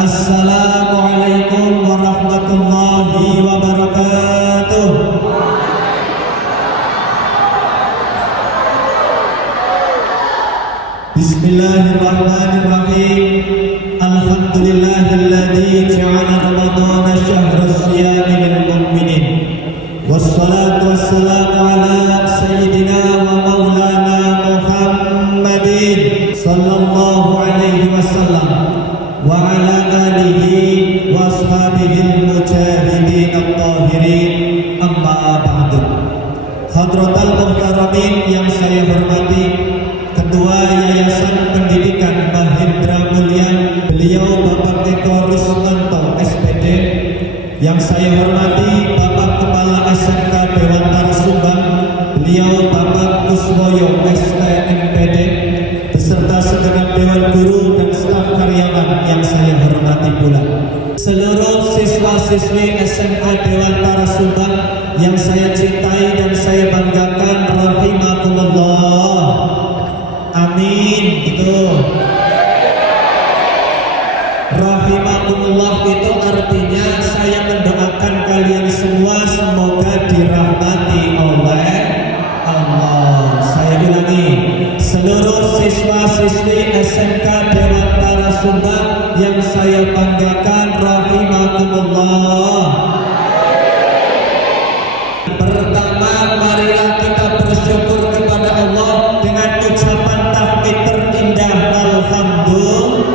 Assalamualaikum warahmatullahi wabarakatuh. Bismillahirrahmanirrahim. Alhamdulillahilladzi ja'ala ramadhana syahra siyami lil mu'minin. Wassalatu wassalamu ala sayyidina wa maulana Muhammadin sallallahu alaihi wasallam wa ala alihi wa ashabihil mujahidin at-tahirin, amma ba'du. Hadratal muhtaramin yang saya hormati, Ketua Yayasan Pendidikan Mahendra Mulia, beliau Bapak Eko Rusmanto SPD. Yang saya hormati Bapak Kepala SMK Dewantara Subang, beliau Bapak Kuswoyo STMPD, beserta segenap Dewan Guru dan staf karyawan yang saya hormati pula. Seluruh siswa-siswi SMK Dewantara Subang yang saya cintai dan saya banggakan, rahimakumullah. Amin. Itu rahimakumullah itu artinya saya mendoakan kalian semua semoga dirahmati oleh Allah. Saya ulangi, seluruh siswa-siswi SMK Dewantara Subang yang saya banggakan, rahimakumullah. Pertama, marilah kita bersyukur kepada Allah dengan ucapan tahmid terindah, alhamdulillah.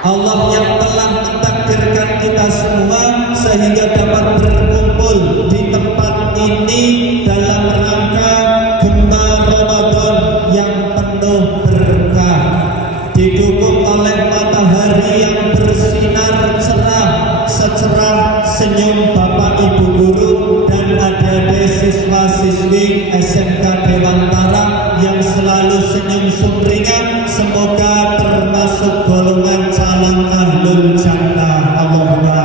Allah yang telah mentakdirkan kita semua sehingga dapat berkumpul di tempat ini dalam rangka gemar Ramadan yang penuh berkah, didukung oleh matahari yang bersinar cerah secerah senyum Bapak Ibu Guru dan adik-adik siswa-siswi SMK Dewantara yang selalu senyum sumringah. Semoga termasuk golongan calon ahlul jannah. Allahumma.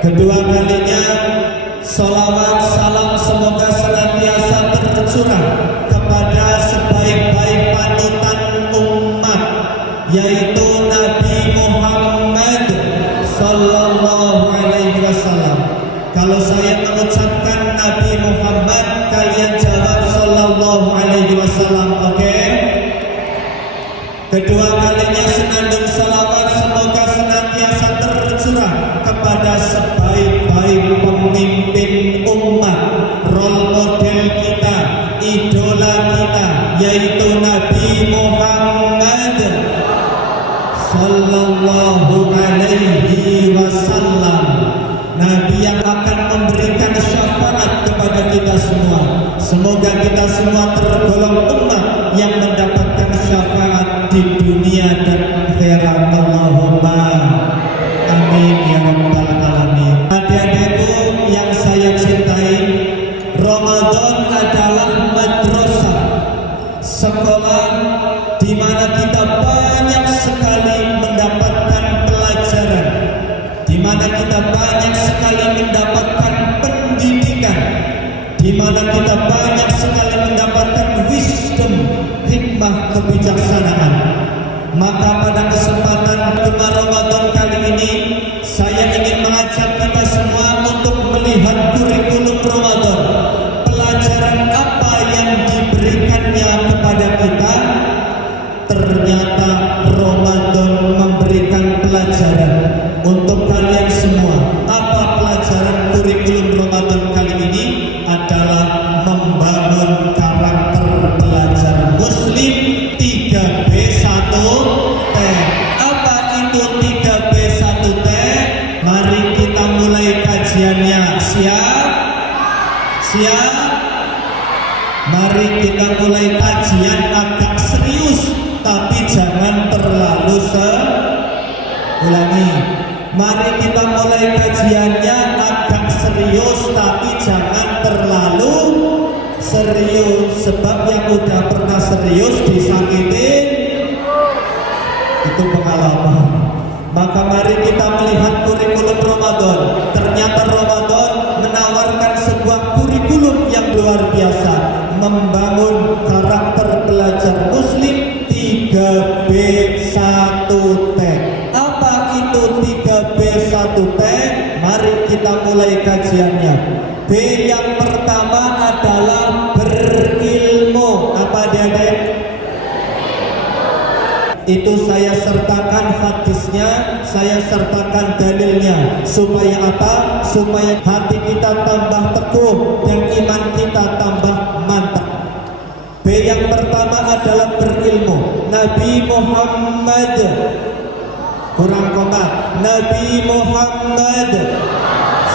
Kedua kalinya, salawat salam semoga senantiasa tercurah kepada sebaik-baik panutan umat, yaitu Nabi Muhammad sallallahu alaihi wasallam. Kalau saya mengucapkan Nabi Muhammad, kalian jawab sallallahu alaihi wasallam, oke? Kedua kalinya senandung salawat semoga senantiasa tercurah kepada sebaik-baik pemimpin umat, role model kita, idola kita, yaitu Nabi Muhammad sallallahu alaihi wasallam. Nabi yang akan memberikan syafaat kepada kita semua. Semoga kita semua tergolong umat yang mendapatkan syafaat di dunia dan akhirat. Allahumma amin ya rabbal alamin. Adik-adikku yang saya cintai, Ramadan adalah madrasah, sekolah di mana kita banyak sekali mendapatkan pelajaran, di mana kita banyak sekali mendapatkan pendidikan, di mana kita banyak sekali mendapatkan wisdom, hikmah, kebijaksanaan. Maka pada kesempatan gemar Ramadan kali ini, saya ingin mengajak kita semua untuk melihat kurikulum Ramadan. Pelajaran apa yang diberikannya kepada kita? Ternyata Ramadan memberikan pelajaran untuk kalian semua. Apa pelajaran kurikulum Ramadan kali ini? Adalah membangun karakter pelajar muslim 3B1T. Apa itu 3B1T? Mari kita mulai kajiannya. Siap? Siap? Mari kita mulai kajian agak serius, tapi jangan terlalu ulangi. Mari kita mulai kajiannya agak serius, tapi jangan terlalu serius. Sebab yang udah pernah serius disakitin itu pengalaman. Maka mari kita melihat kurikulum Ramadan. Ternyata Ramadan menawarkan sebuah kurikulum yang luar biasa, membangun karakter pelajar muslim 3B1 mulai kajiannya. B yang pertama adalah berilmu. Apa adik-adik? Itu saya sertakan hadisnya, saya sertakan dalilnya. Supaya apa? Supaya hati kita tambah teguh dan iman kita tambah mantap. B yang pertama adalah berilmu. Nabi Muhammad, kurang koma, Nabi Muhammad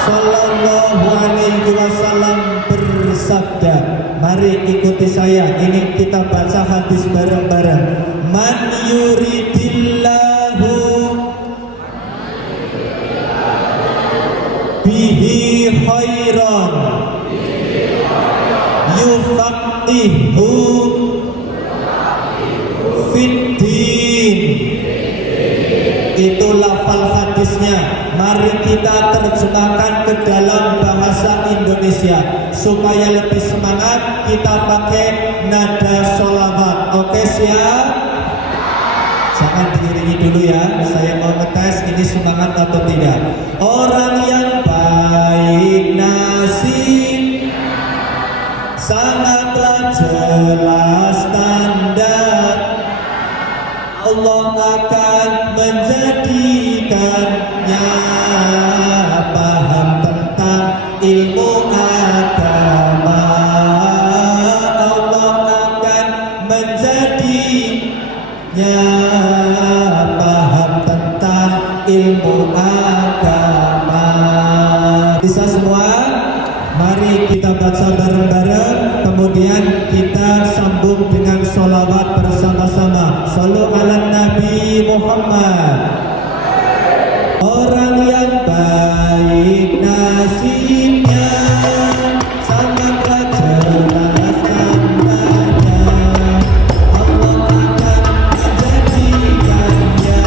Sallallahu Alaihi Wasallam bersabda, mari ikuti saya, ini kita baca hadis bareng-bareng. Man yuridillahu bihi khairan yufaqihu fiddin. Itu lafal hadisnya. Mari kita terjemahkan ke dalam bahasa Indonesia supaya lebih semangat. Kita pakai nada sholawat. Oke, siap? Jangan diiringi dulu ya. Saya mau ngetes ini semangat atau tidak. Orang yang baik nasib sangatlah jelas tanda Allah akan menjadikannya paham tentang ilmu agama. Allah akan menjadinya paham tentang ilmu agama. Bisa semua? Mari kita baca bareng-bareng, kemudian kita sambung dengan sholawat bersama-sama. Shallu ala Nabi Muhammad. Orang yang baik nasibnya sangatlah jelas tandanya Allah akan menjadikannya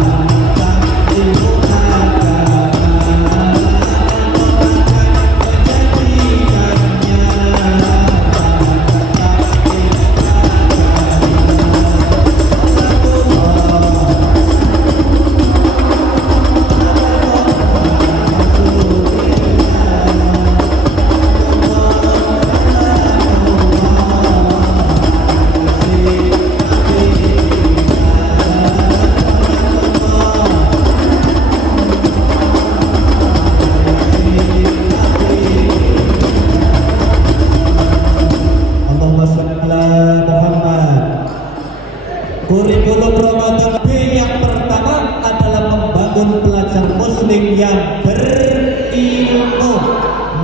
tentang ilmu agama. Kurikulum Ramadan B yang pertama adalah membangun pelajar muslim yang berilmu.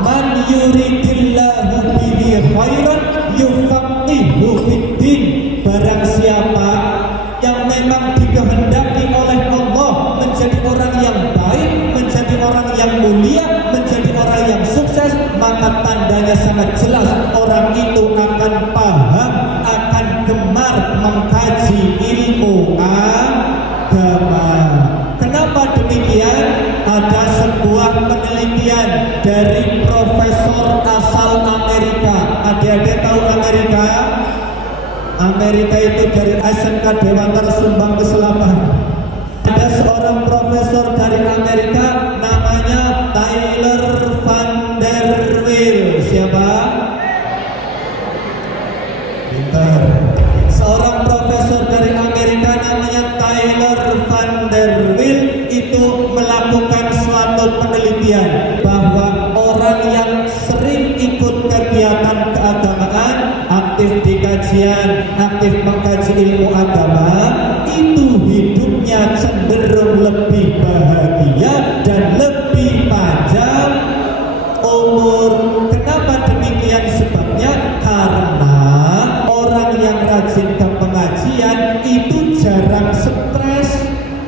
Man yuridillahu bihi khairan yufaqihu fiddin. Barang siapa yang memang dikehendaki oleh Allah menjadi orang yang baik, menjadi orang yang mulia, menjadi orang yang sukses, maka tandanya sangat jelas orang itu akan paham, akan gemar mengkaji ilmu agama. Kenapa demikian? Ada sebuah penelitian dari profesor asal Amerika. Adik-adik tahu Amerika? Amerika itu dari SMK Dewa Sumbang ke-8. Ada seorang profesor dari Amerika namanya Tyler Van Der Wiel. Siapa? Pintar. Seorang profesor dari Amerika namanya Tyler Van Der Wiel itu melakukan suatu penelitian bahwa orang yang sering ikut kegiatan keagamaan, aktif di kajian, aktif mengkaji ilmu agama, itu hidupnya cenderung lebih bahagia dan lebih panjang umur. Kenapa demikian sebabnya? Karena orang yang rajin ke pengajian itu jarang stres,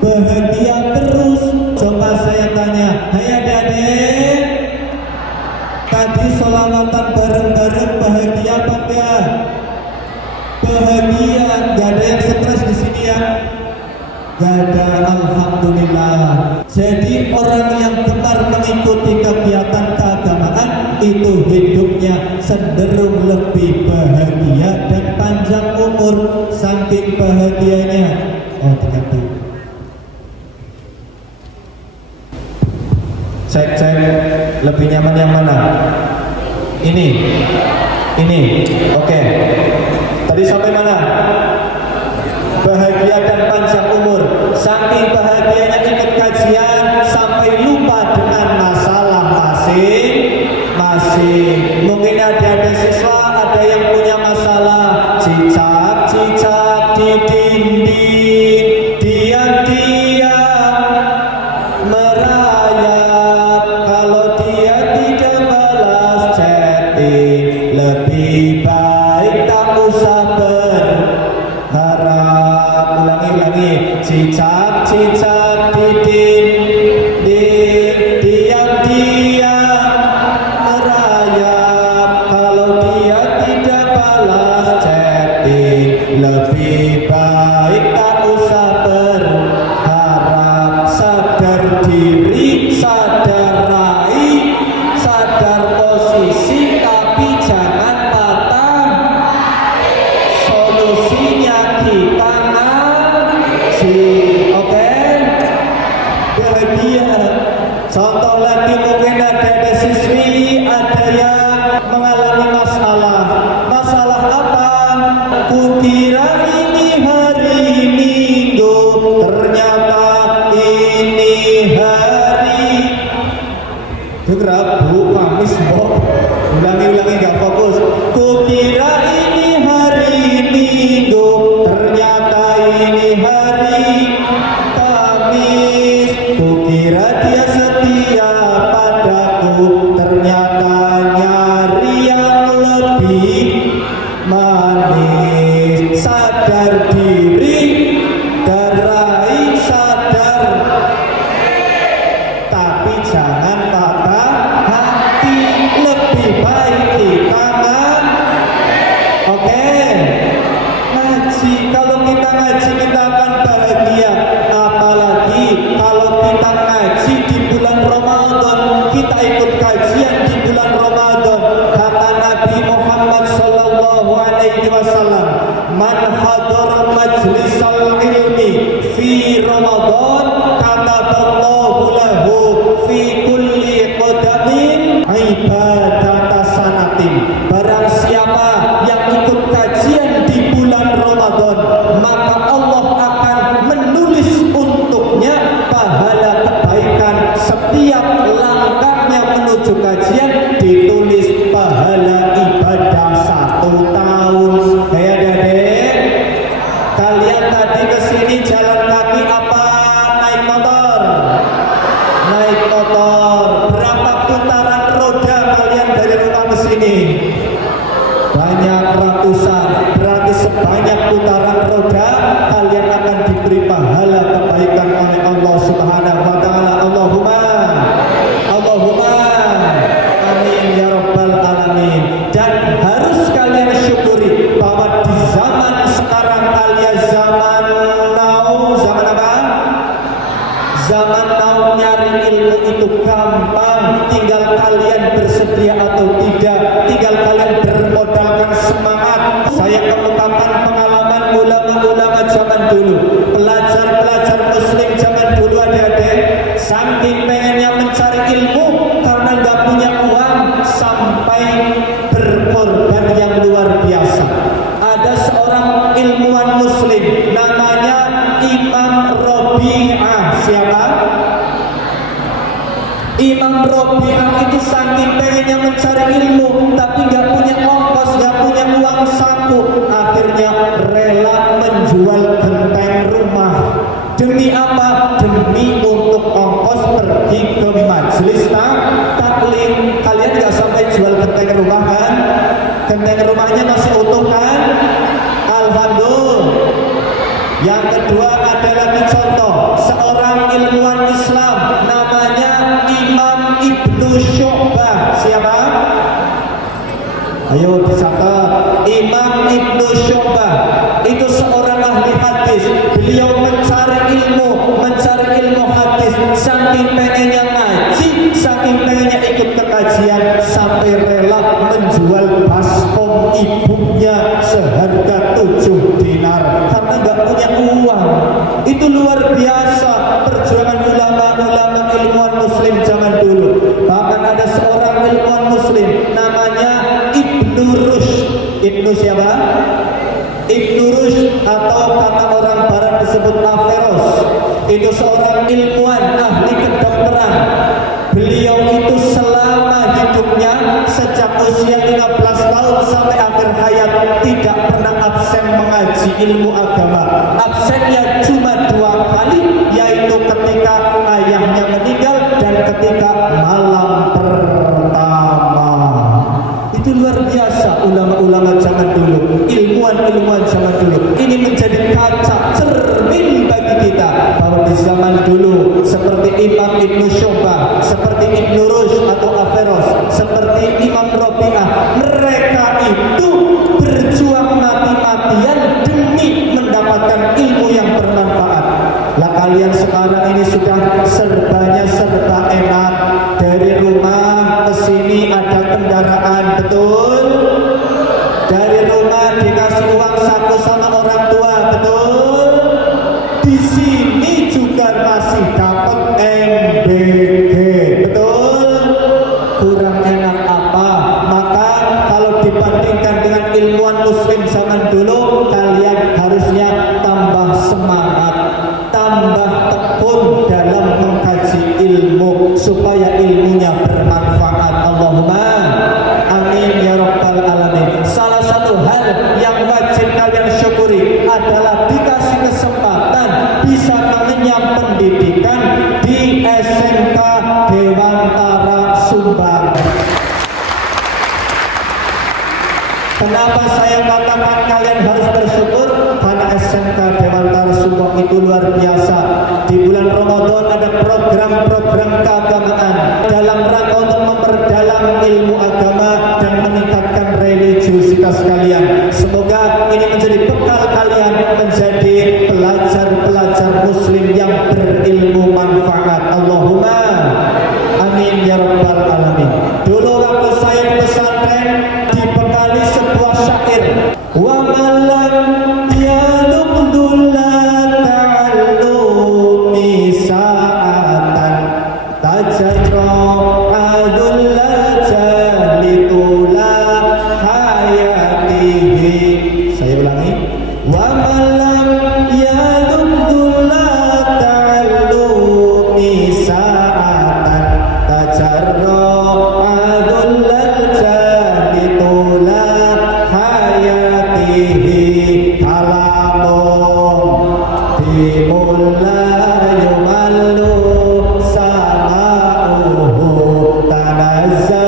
bahagia terus. Coba saya tanya, hai adik-adik, tadi sholawatan bareng-bareng bahagia apa enggak? Bahagia, gak ada yang stres di sini ya? Gak ada, alhamdulillah. Jadi orang yang gemar mengikuti kegiatan keagamaan itu hidupnya cenderung lebih bahagia dan panjang umur. Saking bahagianya, Cek, lebih nyaman yang mana? Ini, oke. Tadi sampai mana? Bahagia dan panjang umur. Saking bahagianya ikut kajian sampai lupa dengan masalah masing-masing. Mungkin ada siswa, ada yang punya masalah cicak di dinding, diam-diam merayap. Kalau dia tidak balas chatting, lebih baik tak usah berharap. Ulangi, cicak di dinding, diam-diam merayap. Kalau dia tidak balas chatting, lebih baik tak usah berharap. Sadar diri, sadar raih, sadar posisi, tapi jangan patah. Solusinya kita ngaji, oke? Bahagia. Contoh lagi, mungkin ada siswi, ada yang mengalami masalah. Masalah apa? Kukira ini hari Minggu, ternyata ini hari Rabu, Kamis, ulangi gak fokus. Kukira ini hari Minggu, ternyata ini hari Kamis. Kukira dia setia padaku, ternyata nyari yang lebih manis. Sadar diri, darai sadar, tapi jangan patah hati. Lebih baik kita oke? Ngaji. Kalau kita ngaji, kita akan bahagia. Apalagi kalau kita ngaji di bulan Ramadan, kita ikut kajian di bulan Ramadan. Kata Nabi Muhammad sallallahu alaihi wasallam, man hadara majlisal ilmi fi Ramadan kataballahu lahu fi kulli qadamin ibadata sanatin. Barang siapa yang ikut kajian di bulan Ramadan, maka Allah akan menulis untuknya pahala kebaikan. Setiap langkahnya menuju kajian ditulis pahala ibadah 1 tahun. Hei adik-adik, kalian tadi kesini jalan kaki apa naik motor? Naik motor. Berapa putaran roda kalian dari rumah ke sini? Banyak, ratusan. Berarti sebanyak putaran roda kalian akan diberi pahala kebaikan oleh Allah Subhanahu wa taala. Allahumma amin ya rabbal alamin. Dan harus kalian syukuri bahwa di zaman sekarang alias zaman now, zaman apa? Zaman now, nyari ilmu itu gampang. Tinggal kalian bersedia atau tidak, tinggal kalian bermodalkan semangat. Saya kemukakan pengalaman ulama-ulama zaman dulu, pelajar-pelajar muslim zaman dulu, adik-adik, saking pengennya mencari ilmu karena nggak punya uang, sampai berkorban yang luar biasa. Ada seorang ilmuwan muslim namanya Imam Rabi'ah. Siapa? Imam Rabi'ah itu saking pengennya mencari ilmu, tapi nggak punya ongkos, nggak punya uang saku. Akhirnya rela menjual genteng rumah. Demi apa? Demi untuk ongkos pergi ke majelis taklim. Kalian nggak sampai jual genteng rumah kan? Genteng rumahnya masih utuh kan? Alhamdulillah. Yang kedua ada lagi contoh seorang ilmuwan Islam namanya Imam Ibnu Syu'bah. Siapa? Ayo dicatat. Imam Ibnu Syu'bah itu seorang ahli hadis. Beliau mencari ilmu hadis, saking pengennya ngaji, saking pengennya ikut kekajian, sampai rela menjual baskom ibunya seharga 7 dinar karena nggak punya uang. Itu luar biasa perjuangan ulama-ulama ilmuwan muslim zaman dulu. Ibnu siapa? Ibnu Rushd atau kata orang barat disebut Averroes. Itu seorang ilmuwan ahli kedokteran. Beliau itu selama hidupnya sejak usia 15 tahun sampai akhir hayat tidak pernah absen mengaji ilmu agama. Absennya cuma 2 kali, yaitu ketika ayahnya meninggal dan ketika malam pertama. Itu luar biasa ulama-ulama zaman dulu, ilmuwan-ilmuwan zaman dulu. Ini menjadi kaca cermin bagi kita bahwa di zaman dulu seperti Imam Ibnu Syu'bah, seperti Ibnu Rushd atau Averroes, seperti Imam Rabi'ah, mereka itu berjuang mati-matian demi mendapatkan ilmu yang bermanfaat. Lah kalian sekarang ini sudah serba enak, dari rumah ke sini ada kendaraan, betul? Dari rumah dikasih uang saku sama orang tua, betul? Di sini juga masih dapat MBG, betul? Kurang enak apa? Maka kalau dibandingkan dengan ilmuwan muslim zaman dulu, kalian harusnya tambah semangat, tambah tekun dalam mengkaji ilmu supaya ilmunya bermanfaat. Allahumma amin ya rabbal alamin. Salah satu hal yang wajib kalian syukuri adalah dikasih kesempatan bisa mengenyam pendidikan di SMK Dewantara Subang. Kenapa saya katakan kalian harus bersyukur? Karena SMK Dewantara Subang itu luar biasa. Di bulan Ramadan ada program-program keagamaan dalam rangka untuk memperdalam ilmu agama dan meningkatkan religiusitas kalian. Semoga ini menjadi bekal kalian menjadi pelajar-pelajar muslim yang berilmu manfaat. Allahumma amin ya rabbal alamin. Dulu waktu saya di pesantren dibekali sebuah syair, wa malam yadukdulla ta'allumi sa'atan tajarra adullal jalitula hayatihi. Saya ulangi, wa malam yadukdulla ta'allumi sa'atan tajarra adullal jalitula hayatihi kalamun bimulla yumallu sama'uhu tanazza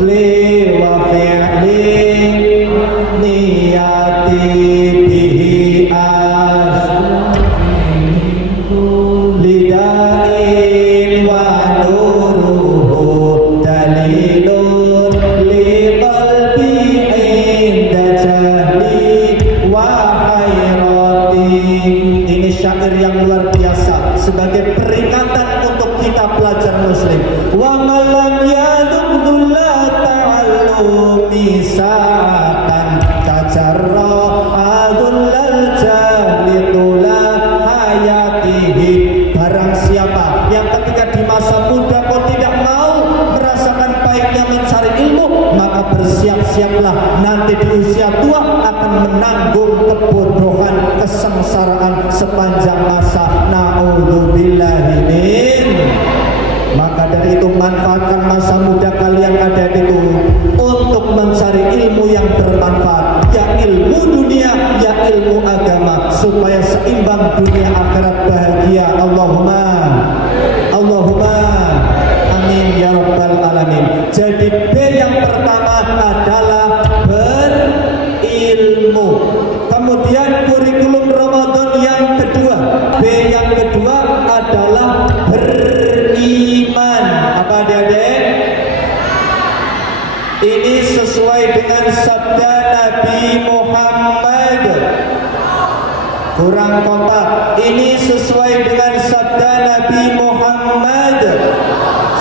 li wa fi'li niyati bihi lidain wa nuruhu dalilun li qalbi inda jahli wa hayrati. Ini syair yang luar biasa sebagai peringatan untuk kita pelajar muslim. Wa malam yadukdulla ta'allumi sa'atan tajarra adullal jalitula hayatihi. Barang siapa yang ketika di masa muda kau tidak mau merasakan baiknya mencari ilmu, maka bersiap-siaplah nanti di usia tua akan menanggung kebodohan, kesengsaraan sepanjang masa. Na'udzubillahi min. Maka dari itu manfaatkan masa muda kalian ada itu untuk mencari ilmu yang bermanfaat, ya ilmu dunia, ya ilmu agama, supaya seimbang dunia akhirat bahagia. Allahumma amin ya rabbal alamin. Jadi B yang pertama adalah berilmu. Kemudian kurikulum Ramadan yang kedua, B yang kedua adalah beriman. Apa adik-adik? Ini sesuai dengan sabda Nabi Muhammad. Kurang kompak. Ini sesuai dengan sabda Nabi Muhammad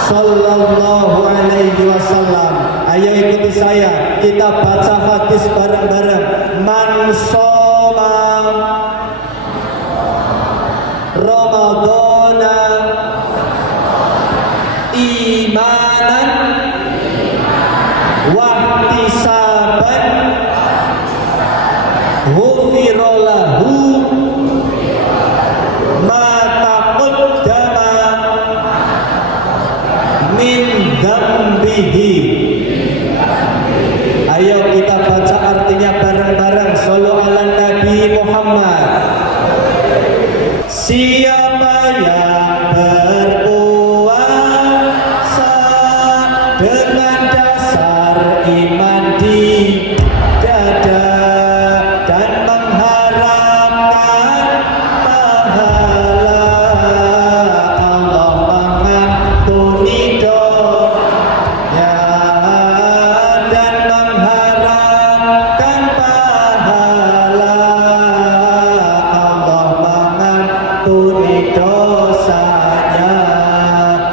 sallallahu alaihi wasallam. Ayo ikuti saya, kita baca hadis bareng-bareng. Man shoma Ramadana imanan wa ihtisaban Siapa yang berpuasa dengan dasar iman di dada dan mengharapkan pahala, Allah mengampuni doanya dan mengharapkan pahala, Allah mengampuni dosanya.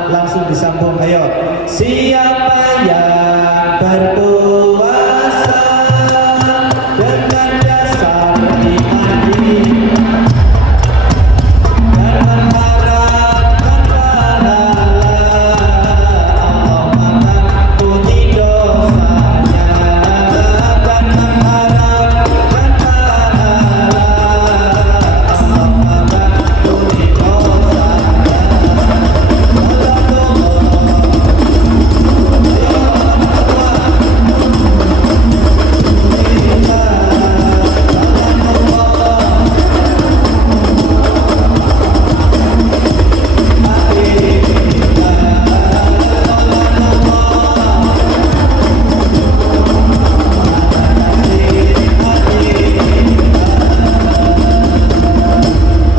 Langsung disambung, ayo. Siapa yang berpuasa dengan dasar iman di dan mengharapkan pahala, Allah mengampuni dosanya dan mengharapkan pahala, Allah mengampuni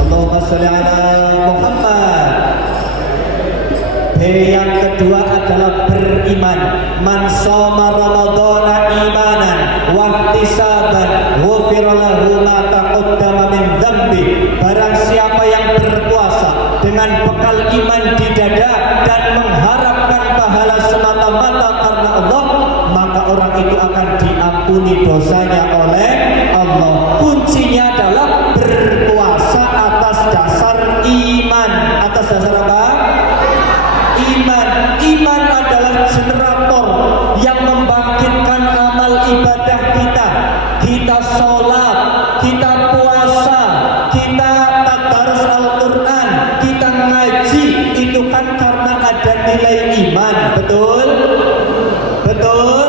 Allahumma sholli ala Muhammad. Yang kedua adalah beriman. Man shoma ramadhana imanan wa ihtisaban ghufira lahu ma taqaddama min dzambi. Barang siapa yang berpuasa dengan bekal iman di dada dan mengharapkan pahala semata-mata karena Allah, maka orang itu akan diampuni dosanya oleh Allah. Kuncinya adalah berpuasa atas dasar iman. Atas dasar apa? Iman. Iman adalah generator yang membangkitkan amal ibadah kita. Kita sholat, kita puasa, kita tadarus Al-Quran, kita ngaji, itu kan karena ada nilai iman. Betul? Betul?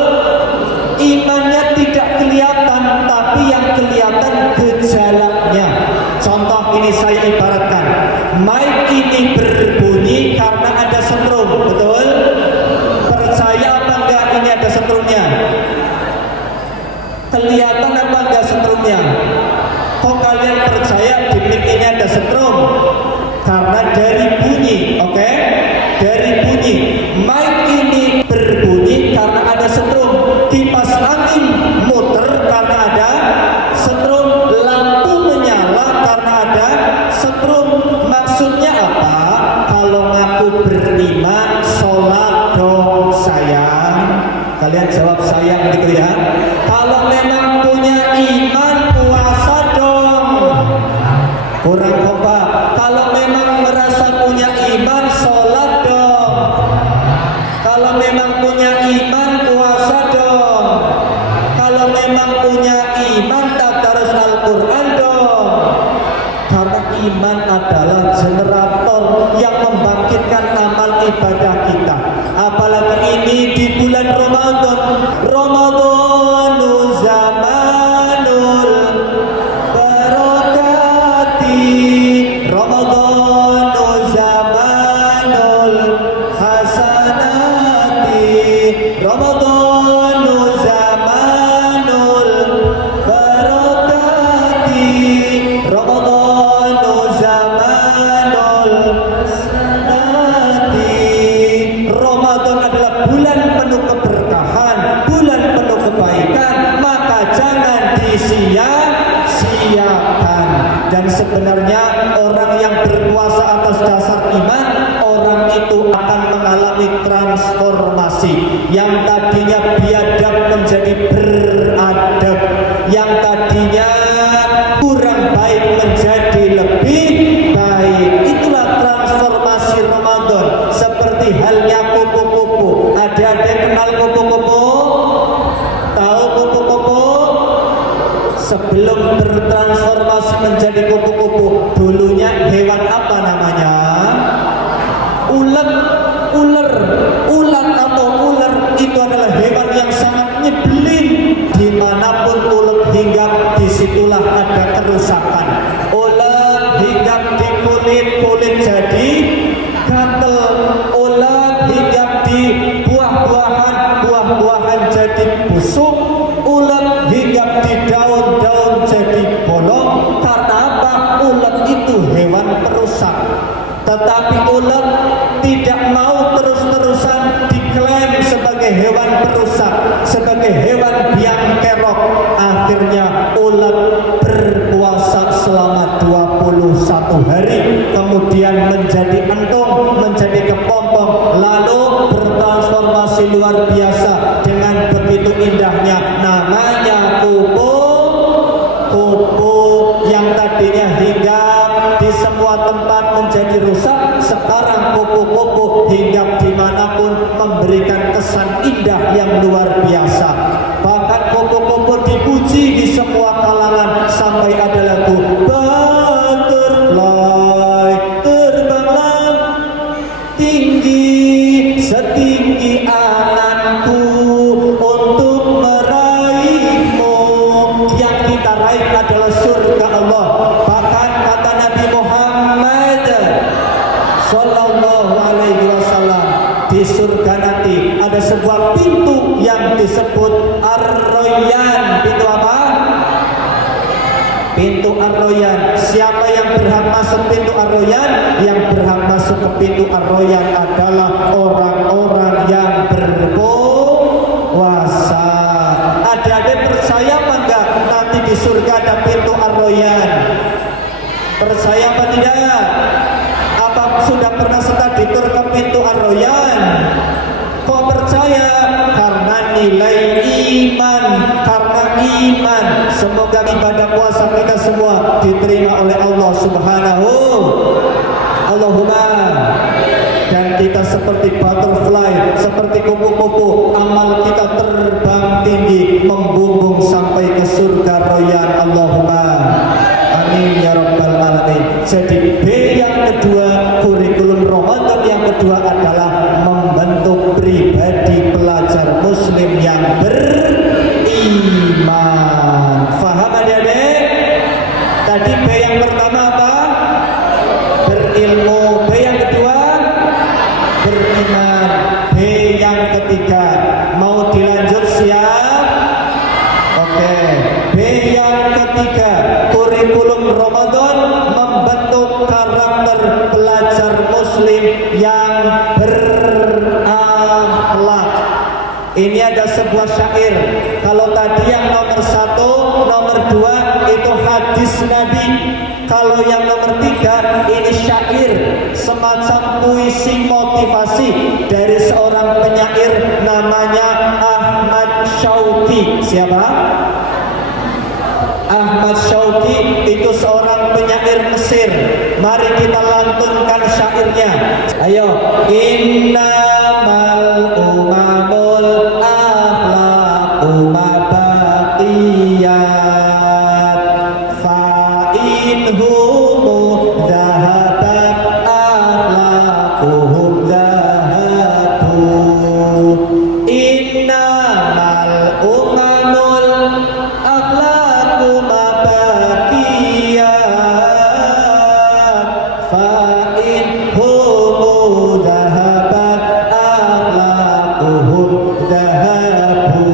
Imannya tidak kelihatan, tapi yang kelihatan gejalanya. Contoh ini saya ibaratkan, mic ini berbunyi karena ada setrum. Betul? Percaya apa enggak ini ada setrumnya? Kelihatan apa enggak setrumnya? Kok kalian percaya di mic ini ada setrum? Karena dari bunyi, oke? Dari bunyi. Mic ini berbunyi karena ada setrum. Kipas angin muter karena ada setrum. Lampu menyala karena ada setrum. Maksudnya apa? Kalau ngaku beriman, sholat dong sayang. Kalian jawab sayang gitu ya. Kalau memang punya iman, puasa dong. Kurang kompak. Kalau memang merasa punya iman, sholat dong. Kalau memang punya iman, puasa dong. Kalau memang punya iman, tadarus Al-Quran dong. Karena iman adalah generator yang membangkitkan amal ibadah kita. Apalagi ini di bulan Ramadan. Ramadhanu zamanul barakati, Ramadhanu zamanul hasanati, Ramadhanu zamanul barakati, Ramadhanu zamanul hasanati. Ramadan adalah bulan penuh keberkahan, bulan penuh kebaikan, maka jangan disia-siakan. Dan sebenarnya orang yang berpuasa atas dasar iman, orang itu akan mengalami transformasi. Yang tadinya biadab menjadi beradab, yang tadinya kurang baik menjadi lebih baik. Itulah transformasi Ramadan. Seperti halnya kupu-kupu. Ada yang kenal kupu-kupu? Tahu kupu-kupu? Sebelum bertransformasi menjadi kupu-kupu, dulunya hewan apa namanya? Ulet, ular atau ular itu adalah hewan yang sangat nyebelin. Dimanapun ulet hinggap, disitulah ada kerusakan. Ulet hinggap di Tetapi ulat tidak mau terus-terusan diklaim sebagai hewan perusak, sebagai hewan biang kerok. Akhirnya ulat berpuasa selama 21 hari, kemudian menjadi entung, menjadi kepompong, lalu bertransformasi luar biasa dengan begitu indahnya. Namanya kupu yang tadinya hinggap di semua tempat menjadi rusak, sekarang kupu-kupu hinggap dimanapun memberikan kesan indah yang luar biasa. Bahkan kupu-kupu dipuji di semua kalangan, sampai ada lagu butterfly terbanglah tinggi setinggi anganku untuk meraihmu. Yang kita raih adalah surga Allah. Bahkan kata Nabi Muhammad Sallallahu Alaihi Wasallam, di surga nanti ada sebuah pintu yang disebut Ar-Royan. Pintu apa? Pintu Ar-Royan. Siapa yang berhak masuk pintu Ar-Royan? Yang berhak masuk ke pintu Ar-Royan adalah orang-orang yang berpuasa. Adik-adik percaya apa enggak nanti di surga ada pintu Ar-Royan? Percaya apa tidak? Apa sudah pernah study tour ke pintu Ar-Royan? Kok percaya? Karena nilai iman, karena iman. Semoga ibadah puasa kita semua diterima oleh Allah Subhanahu. Allahumma. Dan kita seperti butterfly, seperti kupu-kupu, amal kita terbang tinggi, membumbung sampai ke surga Royan. Allahumma amin ya rabbal alamin. Jadi B yang kedua, kurikulum Ramadan yang kedua adalah membentuk pribadi pelajar muslim yang beriman. Faham adik-adik? Tadi B yang pertama apa? Berilmu. B yang kedua beriman. B yang ketiga mau dilanjut siap? Oke. B yang ketiga, kurikulum Ramadan membentuk karakter pelajar muslim yang berakhlak. Ini ada sebuah syair. Kalau tadi yang nomor 1, nomor 2 itu hadis Nabi. Kalau yang nomor 3 ini syair, semacam puisi motivasi dari seorang penyair namanya Ahmad Syauqi. Siapa? Ahmad Syauqi itu seorang penyair Mesir. Mari kita lantunkan syairnya. Ayo. Innamal umamul akhlaqu mabaqiyat fa inhumu dhahabat akhlaquhum dhahabu. Innamal umamul akhlaqu mabaqiyat fa inhumu dhahabat akhlaquhum dhahabu.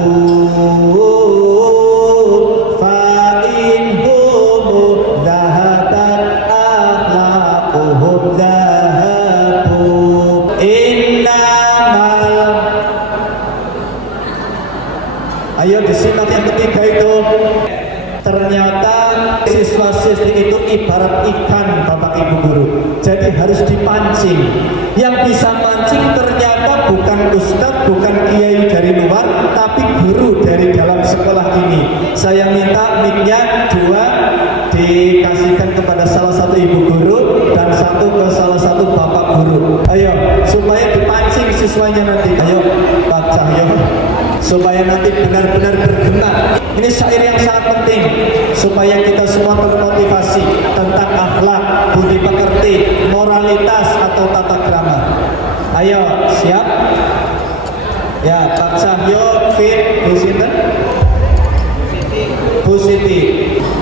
Fa inhumu dhahabat akhlaquhum dhahabu. Innamal. Ayo disimak yang ketiga itu. Ternyata siswa-siswi itu ibarat ikan, Bapak Ibu guru. Jadi harus dipancing. Yang bisa mancing ternyata bukan ustadz, bukan kiai dari luar, tapi guru dari dalam sekolah ini. Saya minta mic-nya 2 dikasihkan kepada salah satu ibu guru dan 1 ke salah satu bapak guru. Ayo, supaya dipancing siswanya nanti. Ayo, Pak Cahyo, supaya nanti benar-benar bergema. Ini syair yang sangat penting supaya kita semua termotivasi tentang akhlak, budi pekerti, moralitas atau tata krama. Ayo, siap? Ya, Pak Cahyo, fit, Bu Siti. Bu Siti.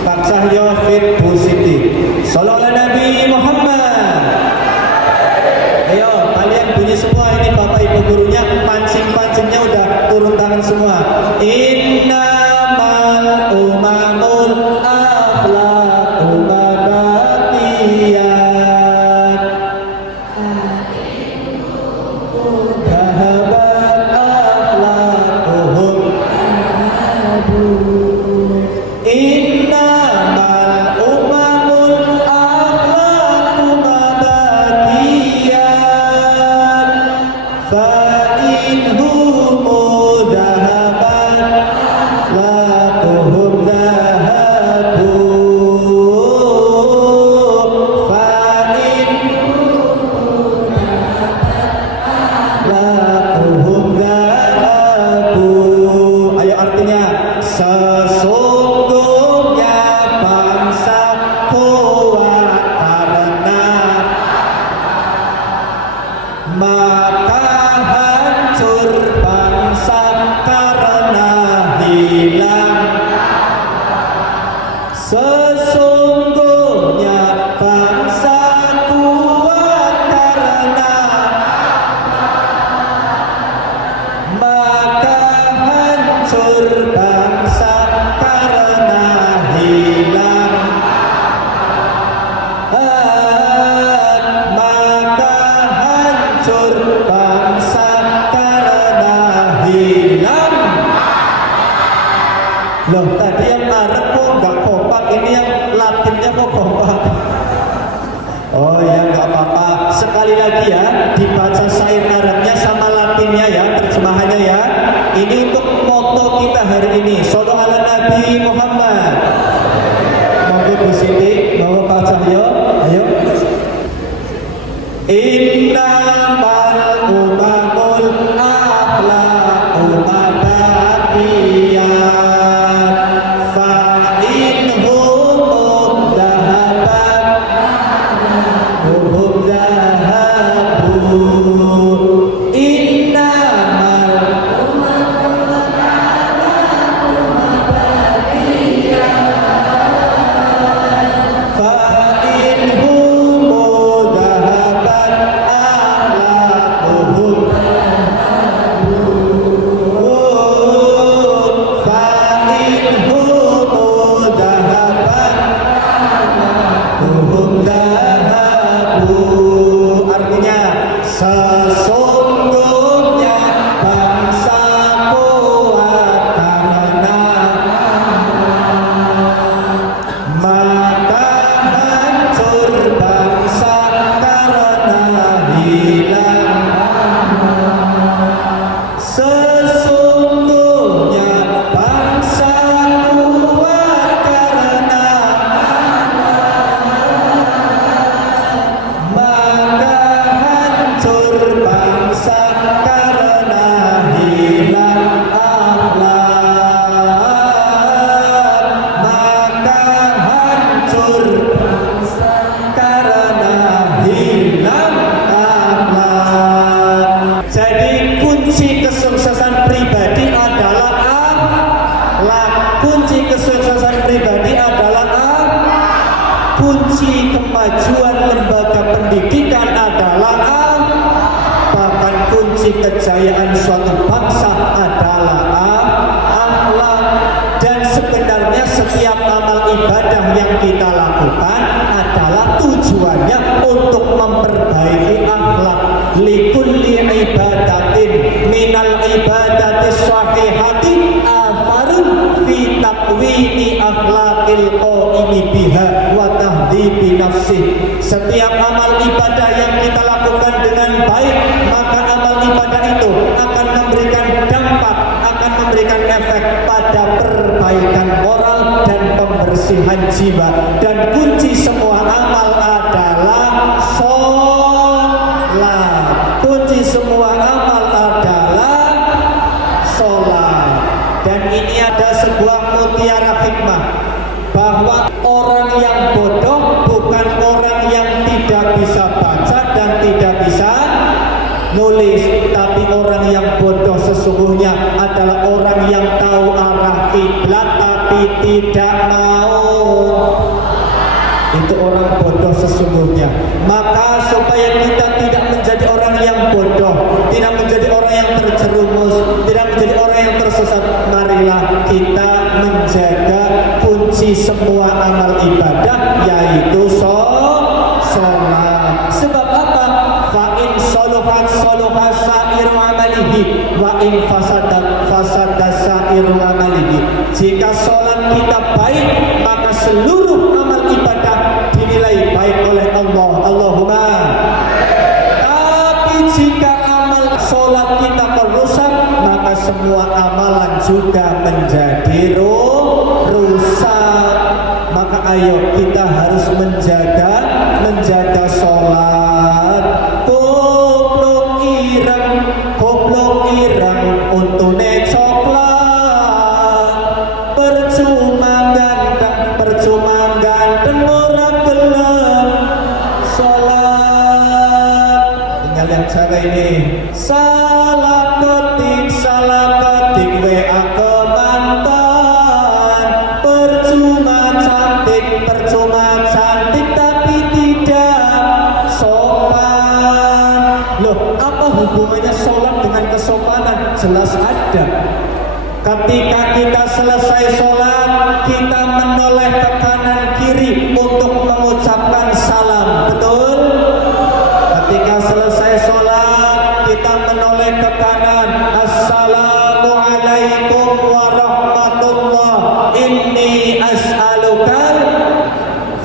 Pak Cahyo, fit, Bu Siti. Sallallahu alaihi Nabi Muhammad. Ayo, kalian bunyi semua. Ini Bapak Ibu gurunya, pancing-pancingnya udah turun tangan semua. Innamal umamul akhlaqu mabaqiyat nggak apa-apa. Sekali lagi ya, dibaca syair Arabnya sama Latinnya ya, terjemahannya ya. Ini untuk moto kita hari ini. Shollu ala Nabi Muhammad. Monggo Bu Siti, monggo Pak Cahyo, ayo. Innamal umamul akhlaqu mabaqiyat fa inhum dhahabat hum dhahabu innamal fa inhum dhahabat akhlaquhum fa inhum dhahabat hum dhahabu. Artinya sesungguhnya bangsa kuat karena maka hancur bangsa karena hilang. Sesungguhnya bangsa kuat karena maka hancur bangsa karena hilang akhlak. Maka hancur bangsa karena hilang akhlak. Jadi kunci kesuksesan pribadi adalah akhlak. Kunci kesuksesan pribadi adalah akhlak. Kunci kemajuan lembaga pendidikan adalah bahkan kunci kejayaan suatu bangsa adalah akhlak. Dan sebenarnya setiap amal ibadah yang kita lakukan adalah tujuannya untuk memperbaiki akhlak. Likulli ibadatin minal ibadati shahihati afarun fi takwini akhlaqil qaimi biha wa tahdzibi nafsi. Setiap amal ibadah yang kita lakukan dengan baik, maka amal ibadah itu akan memberikan dampak, akan memberikan efek pada perbaikan moral dan pembersihan jiwa. Dan kunci semua amal adalah sholat. Kunci semua amal adalah sholat. Dan ini ada sebuah mutiara hikmah, bahwa orang yang bodoh bukan orang yang tidak bisa baca dan tidak bisa nulis, tapi orang yang bodoh sesungguhnya adalah orang yang tahu arah kiblat tapi tidak mau. Itu orang bodoh sesungguhnya. Maka supaya kita tidak menjadi orang yang bodoh, tidak menjadi orang yang terjerumus, tidak menjadi orang yang tersesat, marilah kita menjaga kunci semua amal ibadah, yaitu sholat. Sebab apa? Fa in salahat salahat sa'iru amalihi wa in fasadat fasadat sa'iru amalihi. Jika sholat kita baik, maka seluruh amal ibadah dinilai baik oleh Allah. Allahumma. Tapi jika amal sholat kita rusak, maka semua amalan juga menjadi rusak. Maka ayo kita harus menjaga sholat. Goblok ireng untune coklat, percuma ganteng ora gelem sholat. Tinggal yang cara ini. Salah ketik WA ke mantan, percuma cantik tapi tidak sopan. Loh, apa hubungannya sholat dengan kesopanan? Jelas ada. Ketika kita selesai sholat, kita menoleh ke kanan kiri untuk mengucapkan salam. Betul? Ketika selesai sholat, kita menoleh ke kanan. Assalamualaikum warahmatullah. Inni as'alukal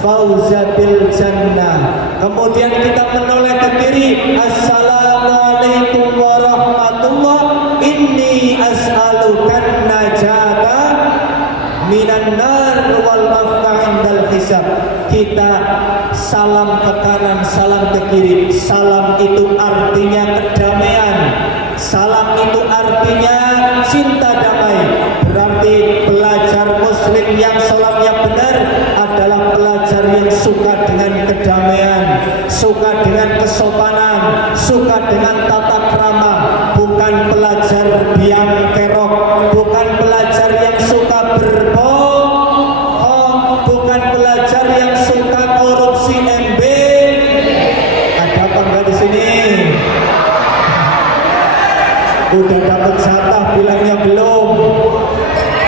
fauza bil jannah. Kemudian kita menoleh ke kiri, assalamualaikum warahmatullah, inni as'alukan najata minan nar wal afwa indal hisab. Kita salam ke kanan, salam ke kiri. Salam itu artinya kedamaian. Salam itu artinya cinta damai. Berarti pelajar muslim yang salamnya benar adalah pelajar yang suka dengan kedamaian, suka dengan kesopanan, suka dengan tata krama. Bukan pelajar biang kerok, bukan pelajar yang suka berbohong, bukan pelajar yang suka korupsi MB. Ada apa enggak di sini? Udah dapat jatah bilangnya belum.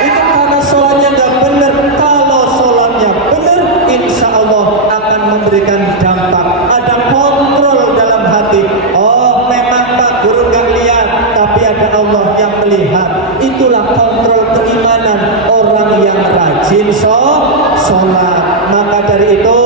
Itu karena sholatnya nggak benar. Kalau sholatnya benar, insya Allah akan memberikan dampak. Ada kontrol dalam hati. Oh, memang Pak Guru nggak lihat, tapi ada Allah yang melihat. Itulah kontrol keimanan orang yang rajin sholat. Maka dari itu,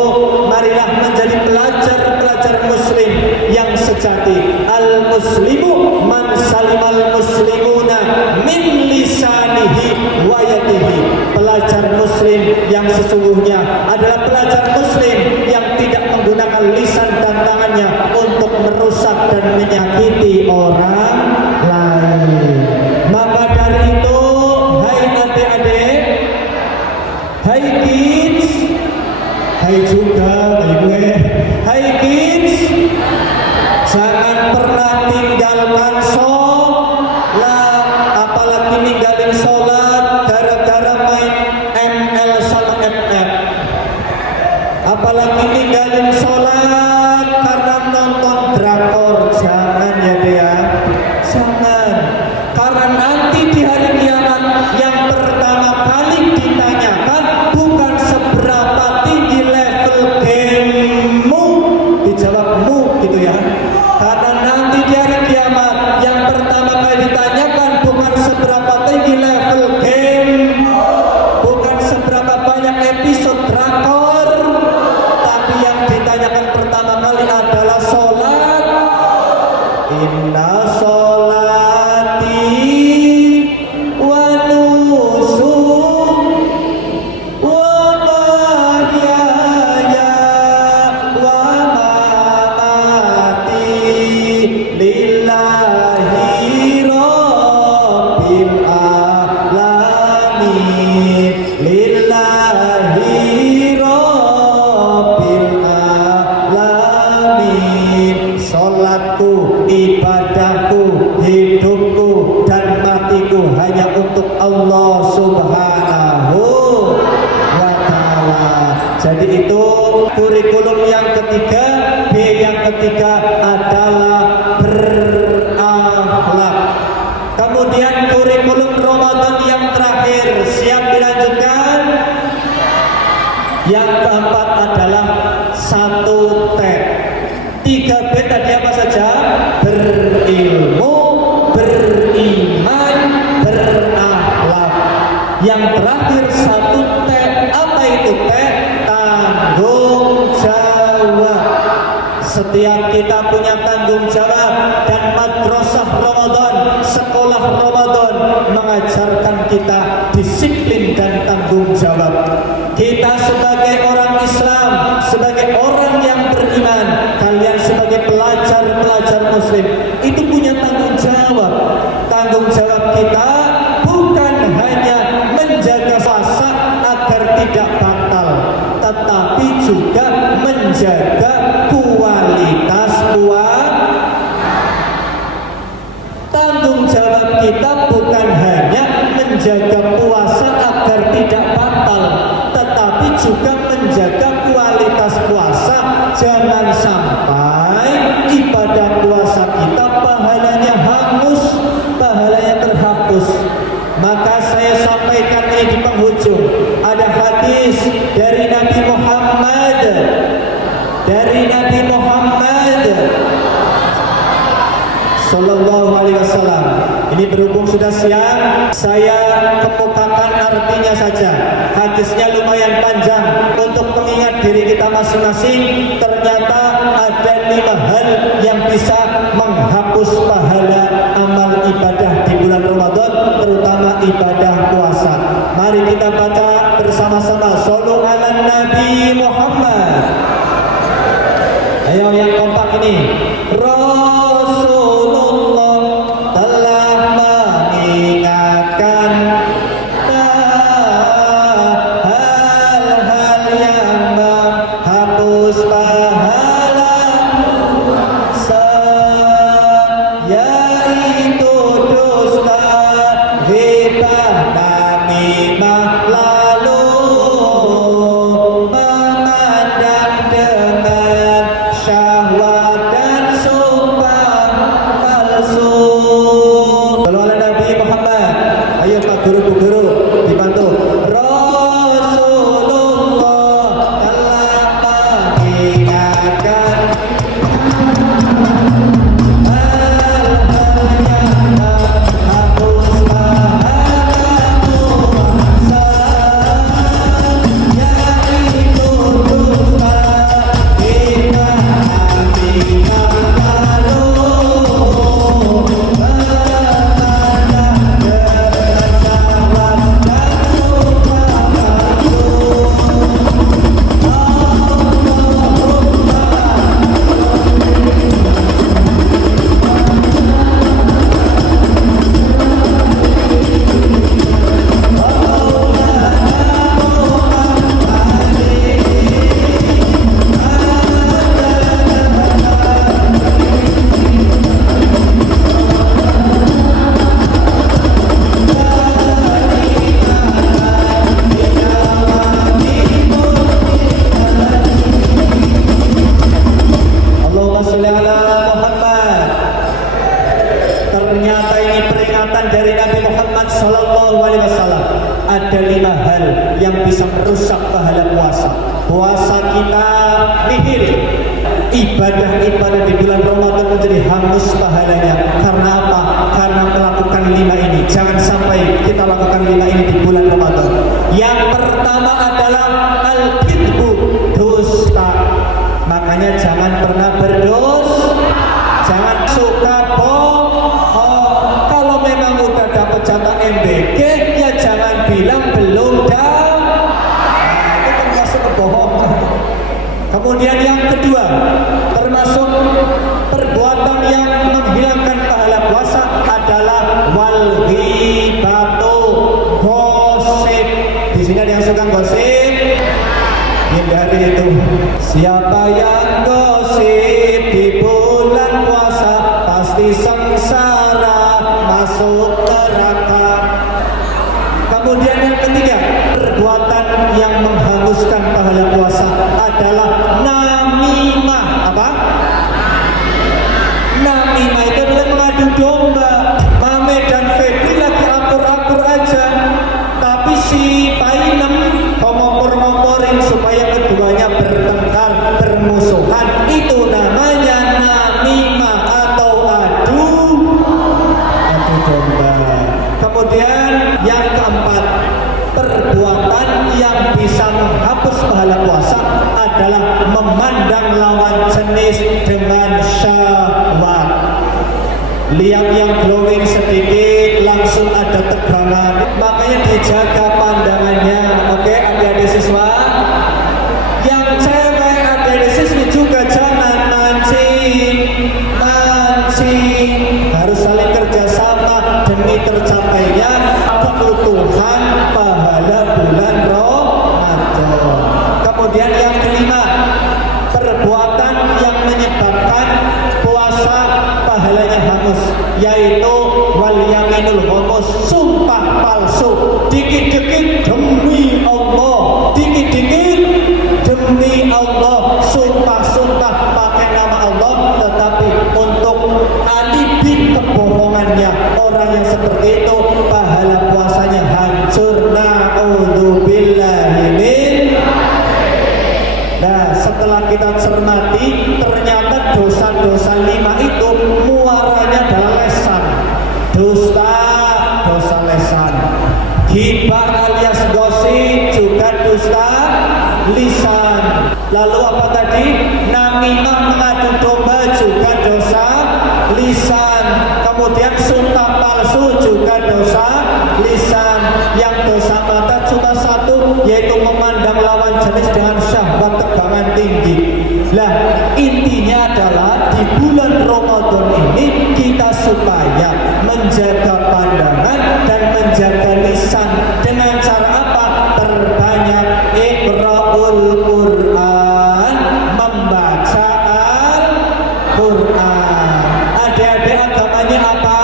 marilah menjadi pelajar muslim yang sejati. Al muslimu man salimal muslimuna min lisanihi wa yadihi. Pelajar muslim yang sesungguhnya adalah pelajar muslim yang tidak menggunakan lisan dan tangannya untuk merusak dan menyakiti orang lain. Maka dari itu, hai adik-adik, hai kids, hai juga, hai gue, hai kids, jangan pernah tinggalkan sholat, apalagi ninggalin sholat gara-gara main ML sama FF. Apalagi ninggalin sholat karena nonton drakor. Jangan ya dia, jangan. Karena nanti di hari kiamat yang pertama kali ditanyakan bukan seberapa tinggi level gamemu, dijawabmu gitu ya. Karena nanti di hari kiamat yang pertama kali ditanyakan bukan seberapa tinggi level game, bukan seberapa banyak episode drakor, tapi yang ditanyakan pertama kali adalah sholat. Inna sholati wa nusuk wa mahyaya wa mamati lillahi rabbil alamin, lillahi rabbil alamin. Sholatku, ibadahku, hidupku dan matiku hanya untuk Allah Subhanahu wa ta'ala. Jadi itu kurikulum yang ketiga, B yang ketiga adalah berakhlak. Kemudian kurikulum Ramadan yang terakhir, siap dilanjutkan? Yang keempat adalah 1T. 3B tadi apa saja? Berilmu, beriman, berakhlak. Yang terakhir 1T. Apa itu T? Tanggung jawab. Setiap kita punya tanggung jawab, dan madrasah Ramadan, sekolah Ramadan mengajarkan kita disiplin dan tanggung jawab. Kita sebagai orang Islam, sebagai orang yang beriman, kalian sebagai pelajar muslim itu punya tanggung jawab. Tanggung jawab kita bukan hanya menjaga puasa agar tidak batal, tetapi juga menjaga kualitas puasa. Tanggung jawab kita bukan hanya menjaga puasa agar tidak batal, tetapi juga menjaga kualitas puasa. Jangan sampai ibadah puasa kita pahalanya hangus, pahalanya terhapus. Maka saya sampaikan ini di penghujung. Ada hadis dari Nabi Muhammad, Sallallahu Alaihi Wasallam. Ini berhubung sudah siang, saya kemukakan artinya saja. Hadisnya lumayan panjang. Untuk mengingat diri kita masing-masing, ternyata ada 5 hal yang bisa menghapus pahala amal ibadah di bulan Ramadan, terutama ibadah puasa. Mari kita baca bersama-sama. Shollu ala Nabi Muhammad. Ayo yang kompak ini. Rasulullah telah mengingatkan hal-hal yang menghapus pahala puasa, yaitu dusta, ghibah, namimah, lalu memandang dengan syahwat dan sumpah palsu. Kalau ada Nabi Muhammad, ayo Pak Guru-Bu Guru dibantu. Rasulullah telah mengingatkan hal-hal yang menghapus pahala puasa, yaitu dusta, ghibah, namimah, lalu memandang dengan syahwat dan sumpah palsu. Allahumma sholli ala Muhammad. Ternyata ini peringatan dari Nabi Muhammad Sallallahu Alaihi Wasallam. Ada 5 hal yang bisa merusak pahala puasa. Puasa kita nihil. Ibadah-ibadah di bulan Ramadan menjadi hangus pahalanya. Karena apa? Karena melakukan 5 ini. Jangan sampai kita lakukan 5 ini di bulan Ramadan. Yang pertama adalah al-kidbu, dusta. Makanya jangan pernah berdosa, jangan suka bohong. Kalau memang udah dapat jatah MBG, ya jangan bilang belum dah. Itu termasuk kebohongan. Kemudian yang kedua, termasuk perbuatan yang menghilangkan pahala puasa adalah wal ghibatu, gosip. Di sini ada yang suka gosip? Hindari itu. Siapa yang gosip di bulan puasa pasti sengsara, masuk neraka. Kemudian yang ketiga, perbuatan yang menghanguskan pahala puasa adalah namimah. Apa? Namimah itu adalah mengadu domba. Mame dan Febri lagi akur-akur aja, tapi si Painem ngompor-ngomporin supaya keduanya bertengkar, bermusuhan. Itu namanya namimah atau adu domba. Kemudian yang keempat, perbuatan yang bisa menghapus pahala puasa adalah memandang lawan jenis dengan syahwat. Lihat yang glowing sedikit langsung ada tegangan, makanya dijaga pandangannya. Oke, adik-adik siswa. Yang cewek adik-adik siswi juga jangan mancing, harus saling kerjasama demi tercapainya keutuhan pahala bulan Ramadan. Kemudian yang kelima, perbuatan yang menyebabkan puasa pahalanya hangus, yaitu wal yaminul ghamus, sumpah palsu. Dikit-dikit demi Allah, dikit-dikit demi Allah, sumpah-sumpah pakai nama Allah, tetapi untuk alibi kebohongannya. Orang yang seperti itu pahala puasanya hancur. Na'udzubillahi min. Nah, setelah kita cermati, ternyata dosa-dosa 5 itu muaranya adalah lesan, dusta, lisan. Lalu apa tadi? Namimah, mengadu domba juga dosa lisan. Kemudian sumpah palsu juga dosa lisan. Yang dosa mata cuma satu, yaitu memandang lawan jenis dengan syahwat tegangan tinggi. Lah, intinya adalah di bulan Ramadan ini kita supaya menjaga pandangan dan menjaga lisan dengan cara apa? Perbanyak iqra'ul Quran, membaca Al-Quran. Adik-adik, agamanya apa?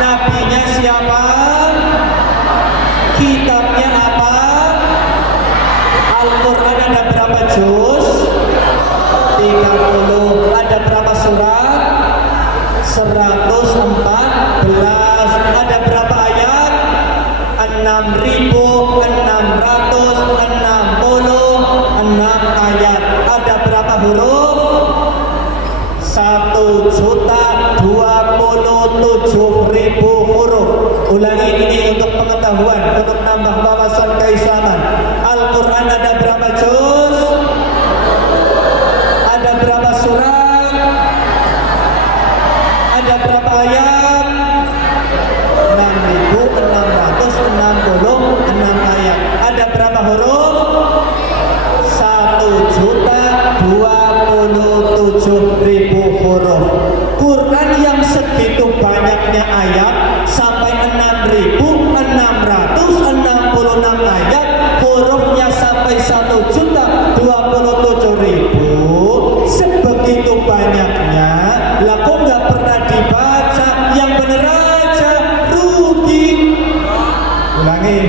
Nabinya siapa? Kitabnya apa? Al-Quran ada berapa juz? 30. Ada berapa surat? 114. Ada berapa ayat? 6.666 ayat. Ada berapa huruf? 1.027.000 huruf. Ulangi, ini untuk pengetahuan, untuk nambah wawasan keislaman. Al-Quran ada berapa juz? Ada berapa surat? Ada berapa ayat? 6.666 ayat. Ada berapa huruf? 1.027.000 huruf. Quran yang segitu banyaknya ayat sampai 6.666 ayat, hurufnya sampai 1.027.000. Sebegitu banyaknya, lah kok nggak pernah dibaca? Yang bener aja, rugi. Ulangi,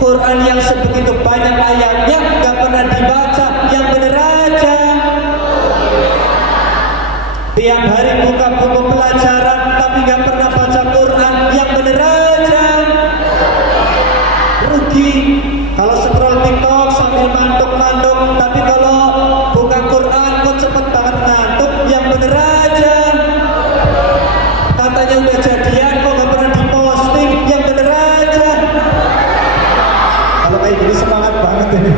Quran yang sebegitu banyak ayatnya nggak pernah dibaca, yang bener aja. Tiap hari buka buku pelajaran tapi nggak pernah baca Quran, yang bener aja. Rugi. Kalau scroll TikTok sambil mantuk-mantuk, tapi kalau buka Quran kok cepet banget ngantuk, yang bener aja. Katanya udah jadian kok nggak pernah diposting, yang bener aja. Kalau kayak gini semangat banget ini.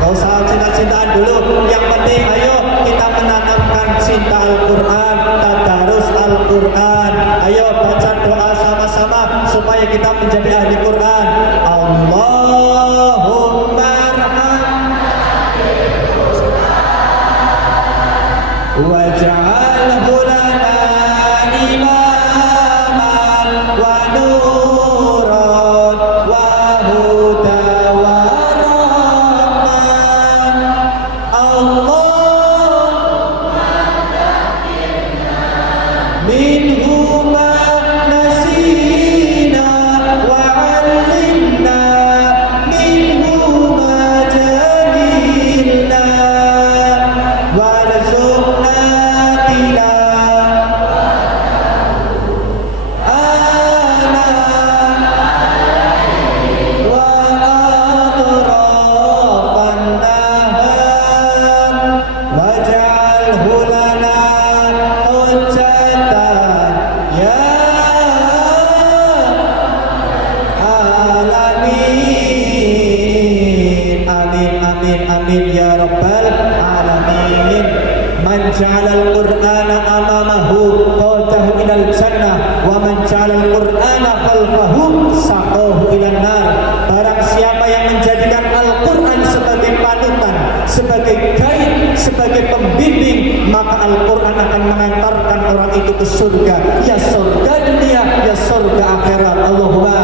Gak usah cinta-cintaan dulu. Yang penting ayo kita menanamkan cinta Al-Quran, tadarus Al-Quran. Ayo baca doa sama-sama supaya kita menjadi ahli Quran. Allahumma waj'alhu lana imaman wa nuran wa hudan wa rahman. minhu ma nasina wa 'allimna minhu ma jahilna warzuqna tilawatana wa atrafan nahar waj'alhu lana hujjatan ya alamin. Amin amin amin ya rabbal alamin. Man ja'alal qur'ana amamahu qadahu ilal jannah wa man ja'alal qur'ana khalfahu saqahu ilan nar. Barang siapa yang menjadikan Al-Quran sebagai panutan, sebagai guide, sebagai pembimbing, maka Al-Quran akan mengantarkan orang itu ke surga, ya surga dunia, ya surga akhirat. Allahumma.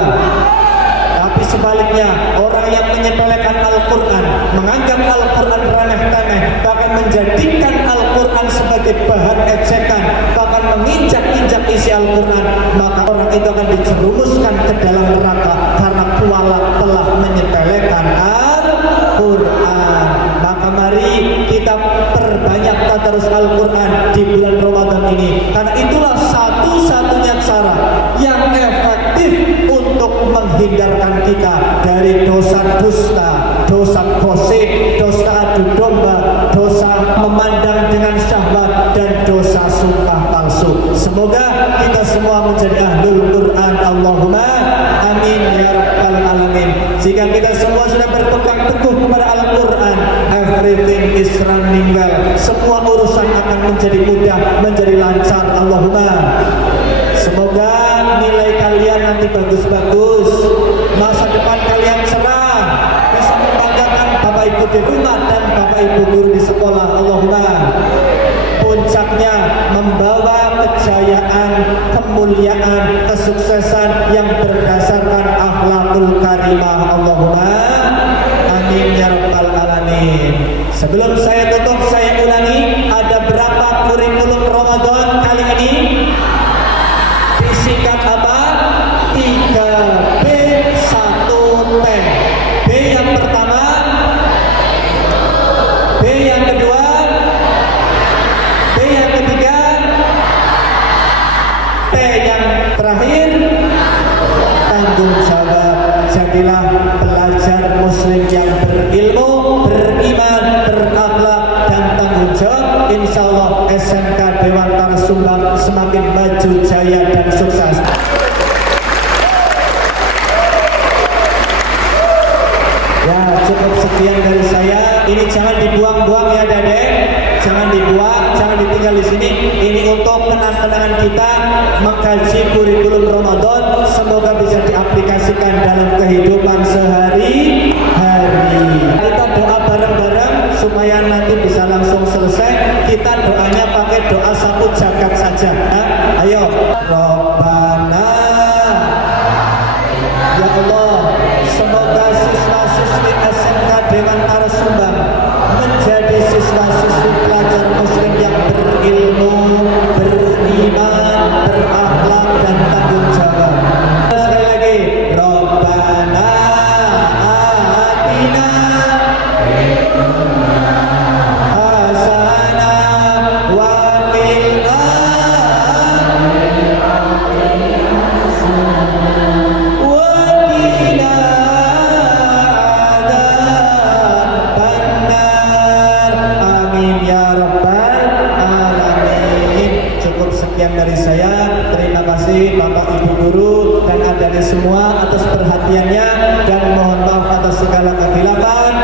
Tapi sebaliknya, orang yang menyepelekan Al-Quran, menganggap Al-Quran remeh-temeh, bahkan menjadikan Al-Quran sebagai bahan ejekan, bahkan menginjak-injak isi Al-Quran, maka orang itu akan dijerumuskan ke dalam neraka karena kualat telah menyepelekan Al-Quran. Maka mari kita perbanyak tadarus Al-Quran di bulan Ramadan ini, karena itulah satu-satunya cara yang efektif untuk menghindarkan kita dari dosa dusta, dosa gosip, dosa adu domba, dosa memandang dengan syahwat, dan dosa sumpah palsu. Semoga kita semua menjadi ahlul Quran. Allahumma amin ya rabbal alamin. Jika kita semua sudah berpegang teguh kepada Al-Quran, everything is running well. Semua urusan akan menjadi mudah, menjadi lancar. Allahumma. Semoga nilai kalian nanti bagus-bagus, masa depan kalian cerah, bisa membanggakan Bapak Ibu di rumah dan Bapak Ibu guru di sekolah. Allahumma. Puncaknya membawa kejayaan, kemuliaan, kesuksesan yang berdasarkan akhlakul karimah. Allahumma amin ya rabbal alamin. Sebelum saya tutup, saya ulangi, ada berapa kurikulum Ramadan kali ini? Disingkat apa? 3B 1T. B yang pertama, B yang kedua, B yang ketiga, T yang terakhir, tanggung jawab. Jadilah pelajar muslim yang berilmu, beriman, berakhlak, dan tanggung jawab. Insya Allah SMK Dewantara Sumbang semakin maju, jaya, dan sukses. Ya, cukup sekian dari saya. Ini jangan dibuang-buang ya Dede, jangan dibuang, jangan ditinggal di sini. Ini untuk kenang-kenangan kita mengkaji kurikulum Ramadan. Semoga bisa diaplikasikan dalam kehidupan sehari-hari. Kita doa bareng-bareng supaya nanti bisa langsung selesai. Kita doanya pakai doa satu jagat saja. Ya? Ayo, Rabbana. Ya Allah, semoga siswa-siswi SMK Dewantara Sumbang menjadi siswa-siswi pelajar muslim yang berilmu, beriman, berakhlak, dan tanggung jawab. Sekali lagi, Rabbana atina hasanah wa fil dari saya. Terima kasih Bapak Ibu Guru dan adik-adik semua atas perhatiannya, dan mohon maaf atas segala kehilafan.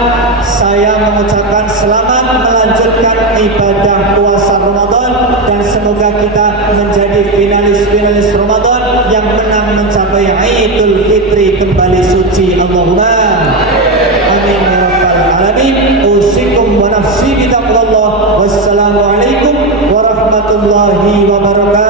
Saya mengucapkan selamat melanjutkan ibadah puasa Ramadan, dan semoga kita menjadi finalis-finalis Ramadan yang menang mencapai Idul Fitri kembali suci. Allahumma amin ya rabbal alamin. Usikum wa nafsi bitaqwallah. Wassalamualaikum warahmatullahi wabarakatuh.